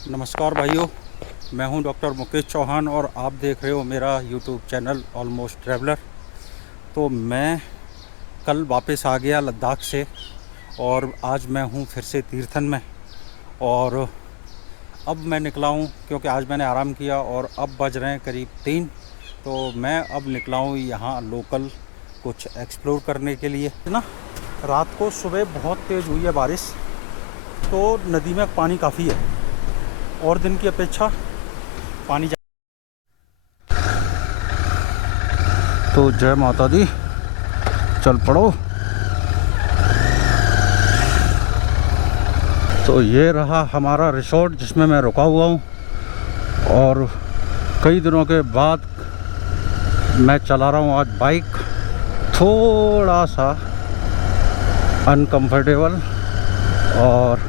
नमस्कार भाइयों, मैं हूं डॉक्टर मुकेश चौहान और आप देख रहे हो मेरा यूट्यूब चैनल ऑलमोस्ट ट्रैवलर। तो मैं कल वापस आ गया लद्दाख से और आज मैं हूं फिर से तीर्थन में। और अब मैं निकला हूं क्योंकि आज मैंने आराम किया और अब बज रहे हैं करीब 3। तो मैं अब निकला हूं यहाँ लोकल कुछ एक्सप्लोर करने के लिए ना। रात को सुबह बहुत तेज़ हुई है बारिश, तो नदी में पानी काफ़ी है और दिन की अपेक्षा पानी तो जय माता दी, चल पड़ो। तो ये रहा हमारा रिसोर्ट जिसमें मैं रुका हुआ हूँ और कई दिनों के बाद मैं चला रहा हूँ आज बाइक। थोड़ा सा अनकंफर्टेबल और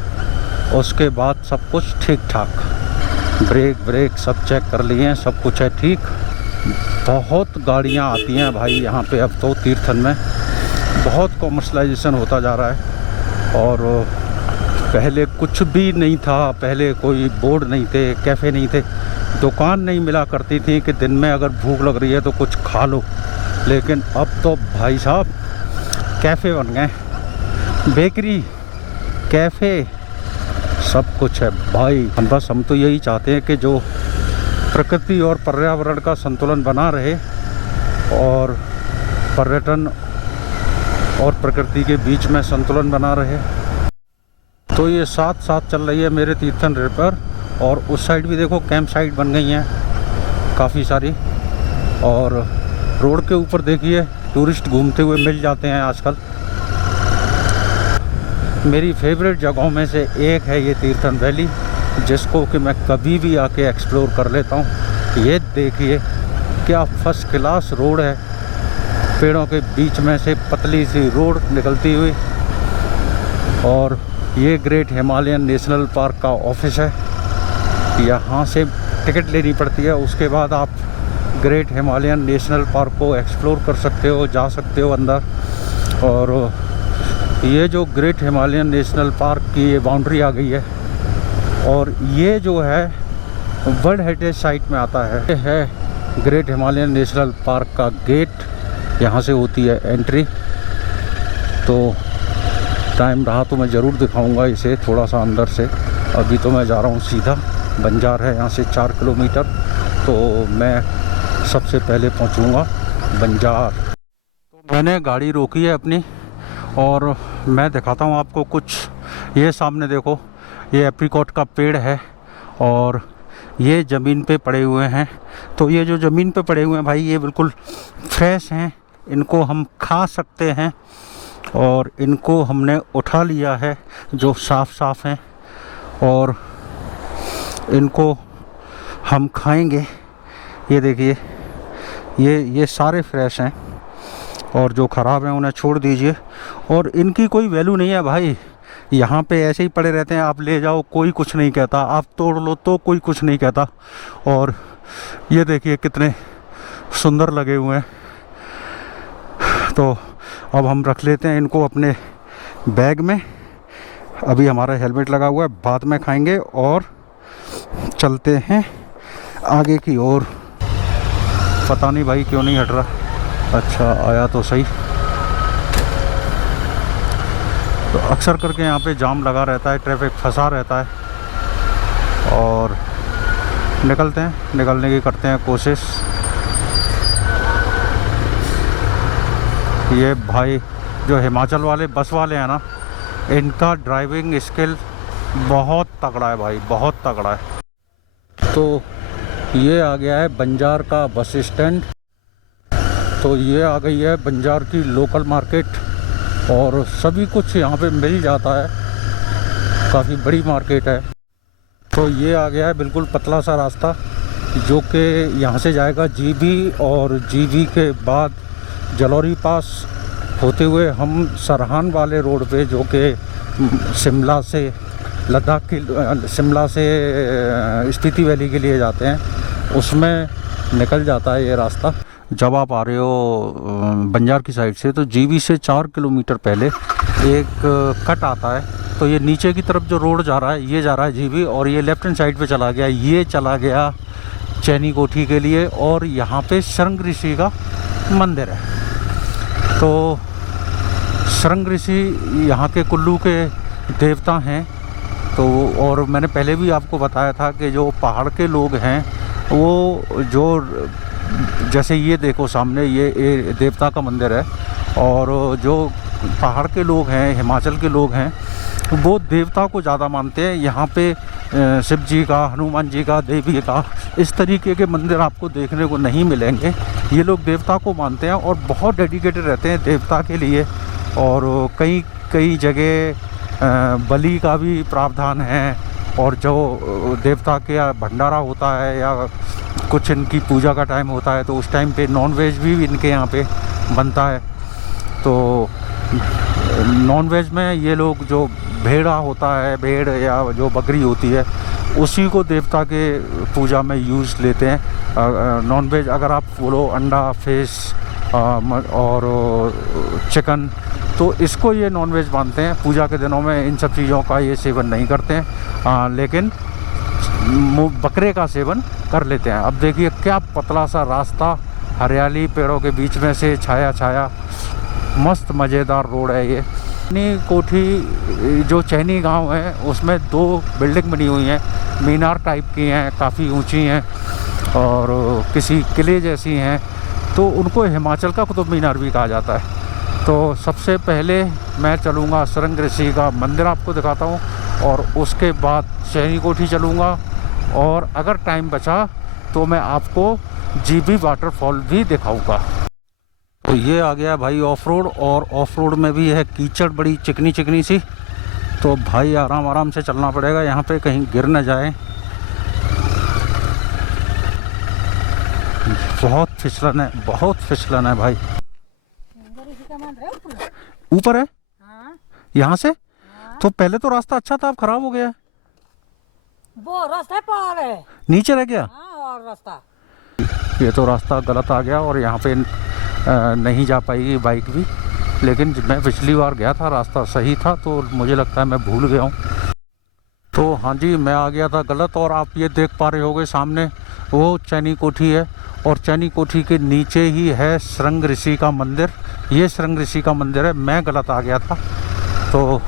उसके बाद सब कुछ ठीक ठाक। ब्रेक सब चेक कर लिए हैं, सब कुछ है ठीक। बहुत गाड़ियां आती हैं भाई यहाँ पे। अब तो तीर्थन में बहुत कॉमर्शलाइजेशन होता जा रहा है और पहले कुछ भी नहीं था। पहले कोई बोर्ड नहीं थे, कैफ़े नहीं थे, दुकान नहीं मिला करती थी कि दिन में अगर भूख लग रही है तो कुछ खा लो। लेकिन अब तो भाई साहब कैफ़े बन गए, बेकरी, कैफ़े, सब कुछ है भाई। हम तो यही चाहते हैं कि जो प्रकृति और पर्यावरण का संतुलन बना रहे और पर्यटन और प्रकृति के बीच में संतुलन बना रहे। तो ये साथ साथ चल रही है मेरे तीर्थन रिवर। और उस साइड भी देखो कैंप साइट बन गई हैं काफ़ी सारी। और रोड के ऊपर देखिए टूरिस्ट घूमते हुए मिल जाते हैं आजकल। मेरी फेवरेट जगहों में से एक है ये तीर्थन वैली, जिसको कि मैं कभी भी आके एक्सप्लोर कर लेता हूँ। ये देखिए क्या फर्स्ट क्लास रोड है, पेड़ों के बीच में से पतली सी रोड निकलती हुई। और ये ग्रेट हिमालयन नेशनल पार्क का ऑफिस है। यहाँ से टिकट लेनी पड़ती है, उसके बाद आप ग्रेट हिमालयन नेशनल पार्क को एक्सप्लोर कर सकते हो, जा सकते हो अंदर। और ये जो ग्रेट हिमालयन नेशनल पार्क की ये बाउंड्री आ गई है और ये जो है वर्ल्ड हेरिटेज साइट में आता है। ये है ग्रेट हिमालयन नेशनल पार्क का गेट, यहाँ से होती है एंट्री। तो टाइम रहा तो मैं ज़रूर दिखाऊंगा इसे थोड़ा सा अंदर से। अभी तो मैं जा रहा हूँ सीधा, बंजार है यहाँ से 4 किलोमीटर। तो मैं सबसे पहले पहुँचूँगा बंजार। तो मैंने गाड़ी रोकी है अपनी और मैं दिखाता हूँ आपको कुछ। ये सामने देखो, ये एप्रिकॉट का पेड़ है और ये ज़मीन पे पड़े हुए हैं। तो ये जो ज़मीन पे पड़े हुए हैं भाई, ये बिल्कुल फ्रेश हैं, इनको हम खा सकते हैं। और इनको हमने उठा लिया है जो साफ़ हैं और इनको हम खाएंगे। ये देखिए ये सारे फ्रेश हैं और जो ख़राब हैं उन्हें छोड़ दीजिए। और इनकी कोई वैल्यू नहीं है भाई, यहाँ पे ऐसे ही पड़े रहते हैं। आप ले जाओ कोई कुछ नहीं कहता, आप तोड़ लो तो कोई कुछ नहीं कहता। और ये देखिए कितने सुंदर लगे हुए हैं। तो अब हम रख लेते हैं इनको अपने बैग में। अभी हमारा हेलमेट लगा हुआ है, बाद में खाएंगे और चलते हैं आगे की ओर। पता नहीं भाई क्यों नहीं हट रहा। अच्छा आया तो सही। तो अक्सर करके यहाँ पे जाम लगा रहता है, ट्रैफिक फंसा रहता है। और निकलते हैं, निकलने की करते हैं कोशिश। ये भाई जो हिमाचल वाले बस वाले हैं ना, इनका ड्राइविंग स्किल बहुत तगड़ा है भाई, बहुत तगड़ा है। तो ये आ गया है बंजार का बस स्टैंड। तो ये आ गई है बंजार की लोकल मार्केट और सभी कुछ यहाँ पे मिल जाता है, काफ़ी बड़ी मार्केट है। तो ये आ गया है बिल्कुल पतला सा रास्ता जो कि यहाँ से जाएगा जीबी और जीबी के बाद जलौरी पास होते हुए हम सरहान वाले रोड पे, जो कि शिमला से लद्दाख की, शिमला से स्पीति वैली के लिए जाते हैं, उसमें निकल जाता है ये रास्ता। जब आप आ रहे हो बंजार की साइड से तो जीबी से 4 किलोमीटर पहले एक कट आता है, तो ये नीचे की तरफ जो रोड जा रहा है ये जा रहा है जीबी, और ये लेफ्ट हैंड साइड पे चला गया, ये चला गया चैनी कोठी के लिए। और यहाँ पे शृंग ऋषि का मंदिर है। तो शृंग ऋषि यहाँ के कुल्लू के देवता हैं। तो और मैंने पहले भी आपको बताया था कि जो पहाड़ के लोग हैं वो जो जैसे ये देखो सामने ये देवता का मंदिर है, और जो पहाड़ के लोग हैं, हिमाचल के लोग हैं, वो देवता को ज़्यादा मानते हैं। यहाँ पे शिव जी का, हनुमान जी का, देवी का, इस तरीके के मंदिर आपको देखने को नहीं मिलेंगे। ये लोग देवता को मानते हैं और बहुत डेडिकेटेड रहते हैं देवता के लिए। और कई जगह बलि का भी प्रावधान है, और जो देवता के भंडारा होता है या कुछ इनकी पूजा का टाइम होता है तो उस टाइम पे नॉन वेज भी इनके यहाँ पे बनता है। तो नॉन वेज में ये लोग जो भेड़ा होता है, भेड़ या जो बकरी होती है, उसी को देवता के पूजा में यूज़ लेते हैं। नॉन वेज अगर आप बोलो अंडा, फिश और चिकन, तो इसको ये नॉन वेज मानते हैं। पूजा के दिनों में इन सब चीज़ों का ये सेवन नहीं करते हैं, लेकिन बकरे का सेवन कर लेते हैं। अब देखिए क्या पतला सा रास्ता, हरियाली, पेड़ों के बीच में से छाया छाया, मस्त मज़ेदार रोड है ये। चैनी कोठी जो चैनी गांव है उसमें 2 बिल्डिंग बनी हुई हैं, मीनार टाइप की हैं, काफ़ी ऊंची हैं और किसी किले जैसी हैं। तो उनको हिमाचल का कुतुब मीनार भी कहा जाता है। तो सबसे पहले मैं चलूँगा शृंग ऋषि का मंदिर आपको दिखाता हूँ, और उसके बाद चैनी कोठी चलूँगा, और अगर टाइम बचा तो मैं आपको जीबी वाटरफॉल भी दिखाऊँगा। तो ये आ गया भाई ऑफ रोड, और ऑफ रोड में भी है कीचड़ बड़ी चिकनी चिकनी सी। तो भाई आराम आराम से चलना पड़ेगा, यहाँ पे कहीं गिर न जाए। बहुत फिसलन है, बहुत फिसलन है भाई। ऊपर है यहाँ से? तो पहले तो रास्ता अच्छा था, अब खराब हो गया। वो रास्ता पार है, नीचे रह गया। और रास्ता ये तो रास्ता गलत आ गया, और यहाँ पे नहीं जा पाएगी बाइक भी। लेकिन मैं पिछली बार गया था, रास्ता सही था, तो मुझे लगता है मैं भूल गया हूँ। तो हाँ जी, मैं आ गया था गलत। और आप ये देख पा रहे होगे सामने वो चैनी कोठी है, और चैनी कोठी के नीचे ही है शृंग ऋषि का मंदिर। ये शृंग ऋषि का मंदिर है, मैं गलत आ गया था। तो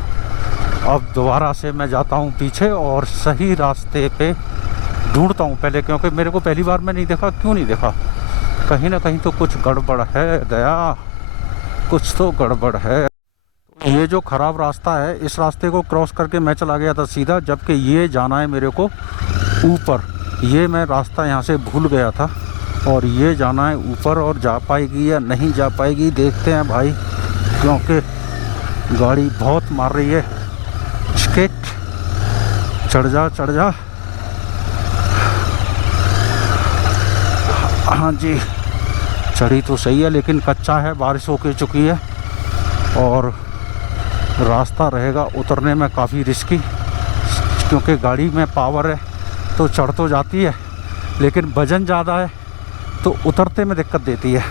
अब दोबारा से मैं जाता हूँ पीछे और सही रास्ते पे ढूंढता हूँ पहले, क्योंकि मेरे को पहली बार में नहीं देखा। क्यों नहीं देखा? कहीं ना कहीं तो कुछ गड़बड़ है दया, कुछ तो गड़बड़ है। ये जो ख़राब रास्ता है, इस रास्ते को क्रॉस करके मैं चला गया था सीधा, जबकि ये जाना है मेरे को ऊपर। ये मैं रास्ता यहाँ से भूल गया था, और ये जाना है ऊपर। और जा पाएगी या नहीं जा पाएगी देखते हैं भाई, क्योंकि गाड़ी बहुत मार रही है। स्केट चढ़ जा चढ़ जा। हाँ जी, चढ़ी तो सही है, लेकिन कच्चा है, बारिश हो के चुकी है, और रास्ता रहेगा उतरने में काफ़ी रिस्की, क्योंकि गाड़ी में पावर है तो चढ़ तो जाती है, लेकिन वजन ज़्यादा है तो उतरते में दिक्कत देती है।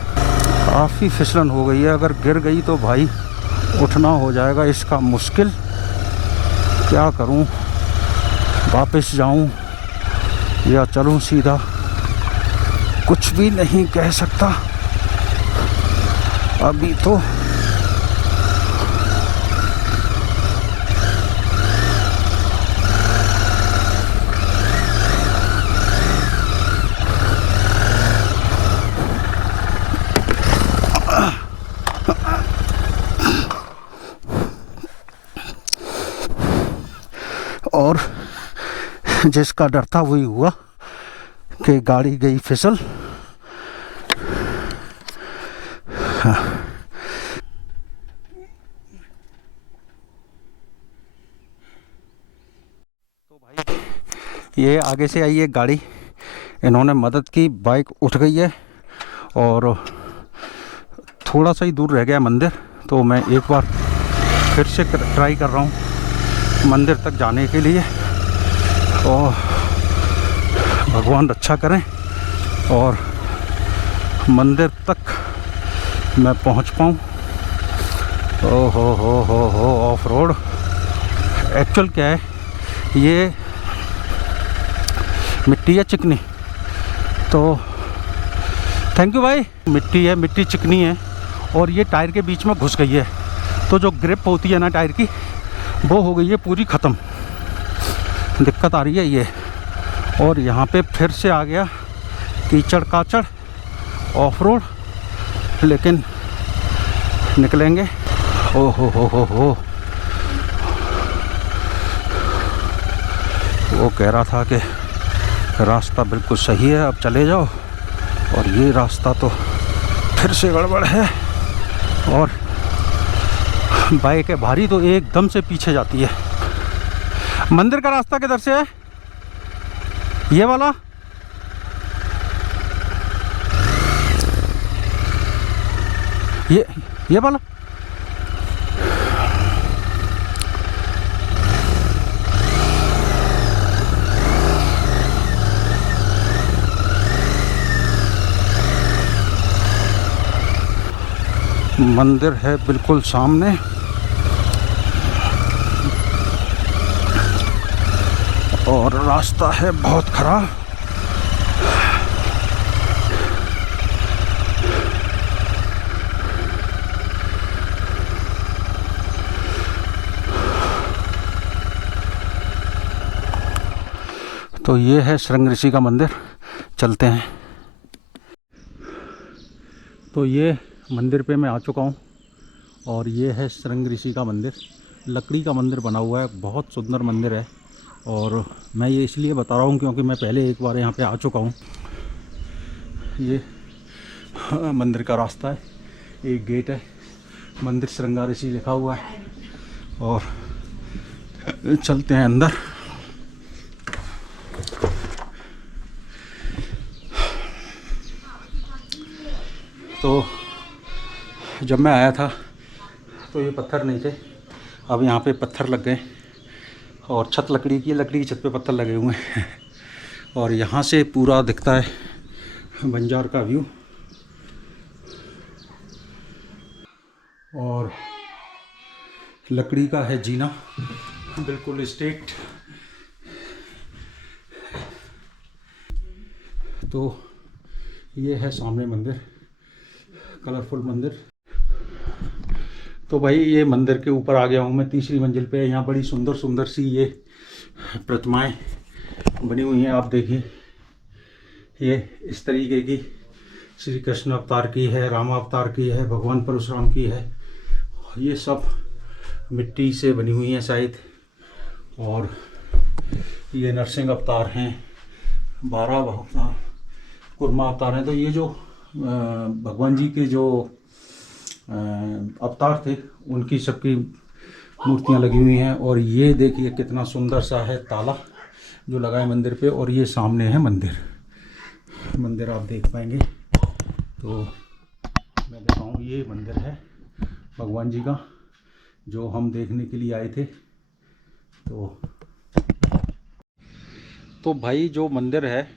काफ़ी फिसलन हो गई है, अगर गिर गई तो भाई उठना हो जाएगा इसका मुश्किल। क्या करूं, वापस जाऊं या चलूं सीधा, कुछ भी नहीं कह सकता अभी तो। और जिसका डर था वही हुआ कि गाड़ी गई फिसल। हाँ। तो भाई ये आगे से आई एक गाड़ी, इन्होंने मदद की, बाइक उठ गई है, और थोड़ा सा ही दूर रह गया मंदिर। तो मैं एक बार फिर से ट्राई कर रहा हूँ मंदिर तक जाने के लिए, और भगवान रक्षा करें और मंदिर तक मैं पहुंच पाऊं। ओ हो ऑफ रोड एक्चुअल क्या है, ये मिट्टी है चिकनी, तो थैंक यू भाई। मिट्टी है, मिट्टी चिकनी है और ये टायर के बीच में घुस गई है, तो जो ग्रिप होती है ना टायर की, वो हो गई है पूरी ख़त्म, दिक्कत आ रही है ये। और यहाँ पे फिर से आ गया कीचड़ काचड़ ऑफ रोड, लेकिन निकलेंगे। ओ हो, वो कह रहा था कि रास्ता बिल्कुल सही है, अब चले जाओ, और ये रास्ता तो फिर से गड़बड़ है। और बाइक है भारी तो एकदम से पीछे जाती है। मंदिर का रास्ता किधर से है? ये वाला? ये वाला? मंदिर है बिल्कुल सामने, और रास्ता है बहुत खराब। तो ये है शृंग ऋषि का मंदिर, चलते हैं। तो ये मंदिर पे मैं आ चुका हूँ, और ये है शृंग ऋषि का मंदिर। लकड़ी का मंदिर बना हुआ है, बहुत सुंदर मंदिर है। और मैं ये इसलिए बता रहा हूँ क्योंकि मैं पहले एक बार यहाँ पे आ चुका हूँ। ये मंदिर का रास्ता है, एक गेट है, मंदिर शृंग ऋषि लिखा हुआ है, और चलते हैं अंदर। तो जब मैं आया था तो ये पत्थर नहीं थे, अब यहाँ पे पत्थर लग गए, और छत लकड़ी की छत पे पत्थर लगे हुए हैं। और यहाँ से पूरा दिखता है बंजार का व्यू, और लकड़ी का है जीना, बिल्कुल स्ट्रेट। तो ये है सामने मंदिर, कलरफुल मंदिर। तो भाई ये मंदिर के ऊपर आ गया हूँ मैं, तीसरी मंजिल पे। यहाँ बड़ी सुंदर सुंदर सी ये प्रतिमाएं बनी हुई हैं, आप देखिए। ये इस तरीके की श्री कृष्ण अवतार की है, राम अवतार की है, भगवान परशुराम की है। ये सब मिट्टी से बनी हुई हैं शायद। और ये नरसिंह अवतार हैं, 12 अवतार, कुर्मा अवतार हैं। तो ये जो भगवान जी के जो अवतार थे, उनकी सबकी मूर्तियां लगी हुई हैं। और ये देखिए कितना सुंदर सा है ताला जो लगा है मंदिर पे। और ये सामने है मंदिर आप देख पाएंगे। तो मैं दिखाऊं, ये मंदिर है भगवान जी का जो हम देखने के लिए आए थे। तो भाई जो मंदिर है,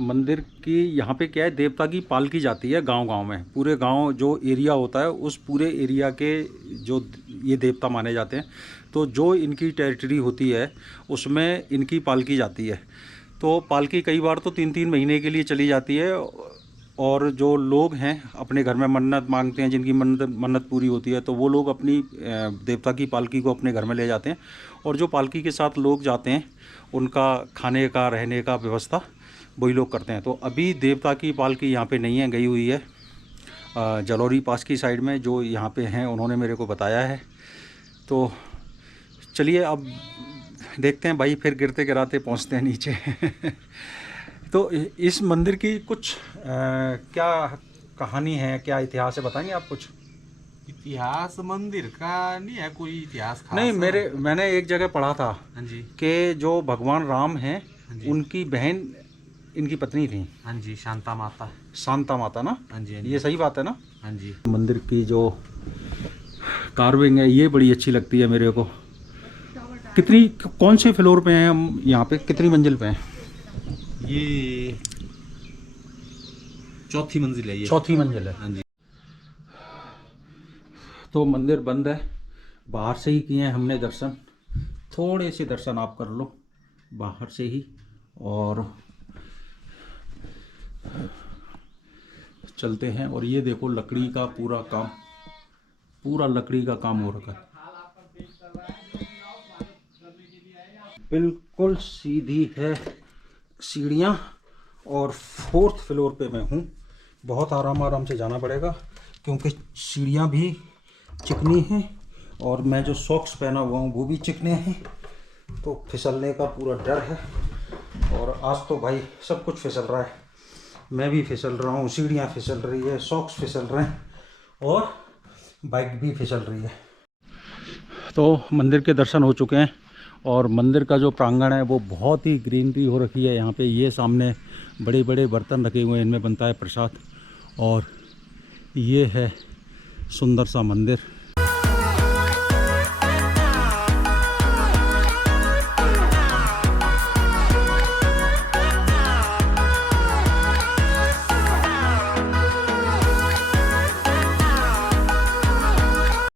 मंदिर की यहाँ पे क्या है, देवता की पालकी जाती है गांव-गांव में। पूरे गांव जो एरिया होता है, उस पूरे एरिया के जो ये देवता माने जाते हैं, तो जो इनकी टेरिटरी होती है उसमें इनकी पालकी जाती है। तो पालकी कई बार तो 3-3 महीने के लिए चली जाती है। और जो लोग हैं अपने घर में मन्नत मांगते हैं, जिनकी मन्नत पूरी होती है, तो वो लोग अपनी देवता की पालकी को अपने घर में ले जाते हैं। और जो पालकी के साथ लोग जाते हैं, उनका खाने का, रहने का व्यवस्था वही लोग करते हैं। तो अभी देवता की पालकी यहाँ पे नहीं है, गई हुई है जलौरी पास की साइड में। जो यहाँ पे हैं उन्होंने मेरे को बताया है। तो चलिए अब देखते हैं भाई, फिर गिरते गिराते पहुँचते हैं नीचे। तो इस मंदिर की कुछ क्या कहानी है, क्या इतिहास है, बताएंगे आप कुछ? इतिहास मंदिर का नहीं है कोई इतिहास खास। नहीं, मैंने एक जगह पढ़ा था हाँ जी, कि जो भगवान राम हैं, हाँ जी, उनकी बहन इनकी पत्नी थी। हाँ जी, शांता माता। शांता माता ना? हाँ जी, हाँ जी, ये सही बात है ना? हाँ जी। मंदिर की जो कार्विंग है ये बड़ी अच्छी लगती है मेरे को। कौन से फ्लोर पे हैं हम यहाँ पे, कितनी मंजिल पे हैं? ये चौथी मंजिल है। ये चौथी मंजिल है। हाँ जी। तो मंदिर बंद है, बाहर से ही किए हैं हमने दर्शन। थोड़े से दर्शन आप कर लो बाहर से ही, और चलते हैं। और ये देखो लकड़ी का पूरा काम, पूरा लकड़ी का काम हो रखा है। बिल्कुल सीधी है सीढ़ियाँ और 4th फ्लोर पे मैं हूँ। बहुत आराम से जाना पड़ेगा क्योंकि सीढ़ियाँ भी चिकनी हैं और मैं जो सॉक्स पहना हुआ हूँ वो भी चिकने हैं, तो फिसलने का पूरा डर है। और आज तो भाई सब कुछ फिसल रहा है, मैं भी फिसल रहा हूँ, सीढ़ियाँ फिसल रही है, सॉक्स फिसल रहे हैं और बाइक भी फिसल रही है। तो मंदिर के दर्शन हो चुके हैं और मंदिर का जो प्रांगण है वो बहुत ही ग्रीनरी हो रखी है। यहाँ पे ये सामने बड़े बड़े बर्तन रखे हुए हैं, इनमें बनता है प्रसाद। और ये है सुंदर सा मंदिर।